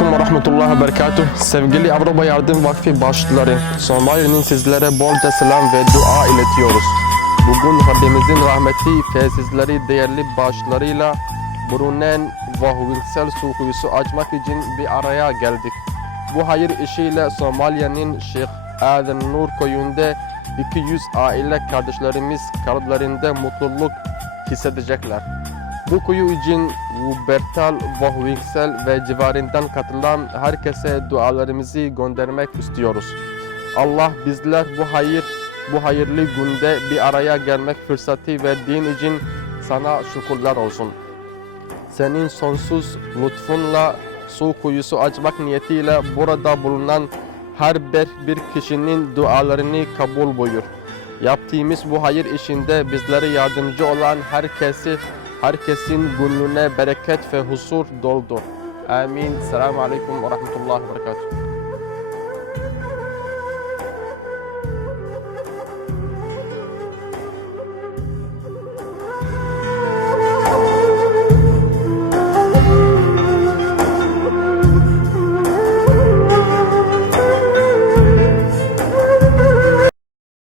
rahmetullahi ve berekatuh. Sevgili Avrupa Yardım Vakfı başlıkları, Somali'nin sizlere bolca selam ve dua iletiyoruz. Bugün Rabbimizin rahmeti ve sizleri değerli başlarıyla Brunen ve kuyusu açmak için bir araya geldik. Bu hayır işiyle Somali'nin Şeyh Adem Nur köyünde 200 aile kardeşlerimiz kalplerinde mutluluk hissedecekler. Bu kuyu için Wuppertal, Vohwingsel ve civarından katılan herkese dualarımızı göndermek istiyoruz. Allah bizler bu hayır, bu hayırlı günde bir araya gelmek fırsatı verdiğin için sana şükürler olsun. Senin sonsuz lütfunla su kuyusu açmak niyetiyle burada bulunan her bir, kişinin dualarını kabul buyur. Yaptığımız bu hayır işinde bizlere yardımcı olan herkesi herkesin gönlüne bereket ve huzur doldur. Amin. Selamun Aleyküm ve Rahmetullahi ve Berekatuhu.